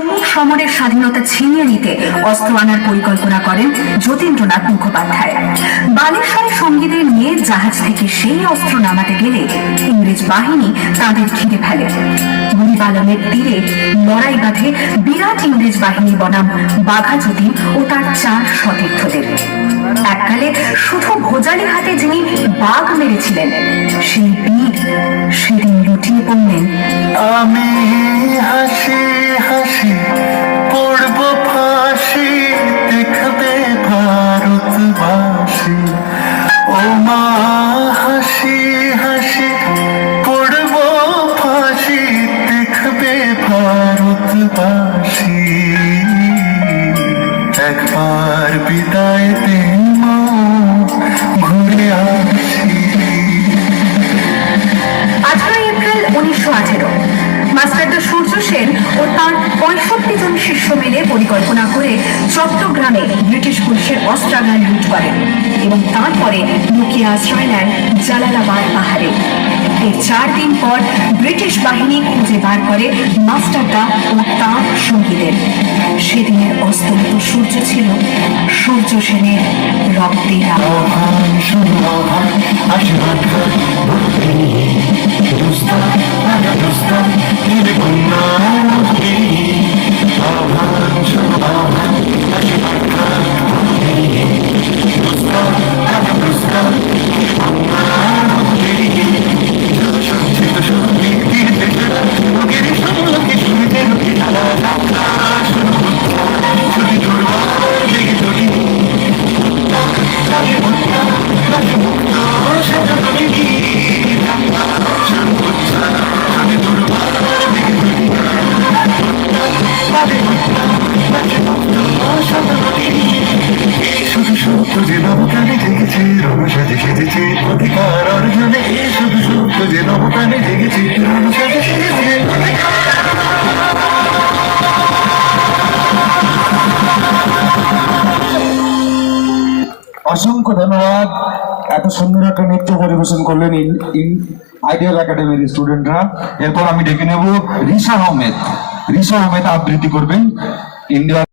সম্মুখ সমরের স্বাধীনতা ছিনিয়ে নিতে অস্ত্র আনার পরিকল্পনা করেন যতীন্দ্রনাথ মুখোপাধ্যায়। বালেশ্বরে সঙ্গীদের নিয়ে জাহাজ থেকে সেই অস্ত্র নামাতে গেলে ইংরেজ বাহিনী তাদের ঘিরে ফেলে। বুড়িবালনের তীরে লড়াই বাঁধে বিরাট ইংরেজ বাহিনী বনাম বাঘা যতীন ও তার 4 সতীর্থদের। এককালে শুধু ভোজালি হাতে যিনি বাঘ মেরেছিলেন, সেই বীর সেদিন লুটিয়ে পড়লেন। আমি হাসি হাসি পড়ব ফাঁসি, দেখবে ভারতবাসী। ও মা হাসি হাসি পড়ব ফাঁসি, দেখবে ভারতবাসী। একবার বিদায় দে মা, ঘুরে আসি। 18 এপ্রিল 1918 মাস্টারদা সূর্য সেন ও তার 65 জন শিষ্য মিলে পরিকল্পনা করে চট্টগ্রামে ব্রিটিশ পুলিশের অস্ত্রাগার লুট করেন এবং তারপরে লুকিয়ে আশ্রয় নেন জালালাবাদ পাহাড়ে। এর 4 দিন পর ব্রিটিশ বাহিনী খুঁজে বার করে মাস্টারদা ও তার সঙ্গীদের। সেদিনের অস্তমিত সূর্য ছিল সূর্য সেনের রক্তের আলো। শুধু নবকানে জেগেছে রণসাজে সেজেছে অধিকার অর্জনে। শুধু যে নবকানে জেগেছে রণসাজে সেজেছে। অসংখ্য ধন্যবাদ। এত সুন্দর একটা নৃত্য পরিবেশন করলেন আইডিয়াল একাডেমির স্টুডেন্টরা। এরপর আমি ডেকে নেব রিশা আহমেদ। রিশা আহমেদ আবৃত্তি করবেন ইন্ডিয়া।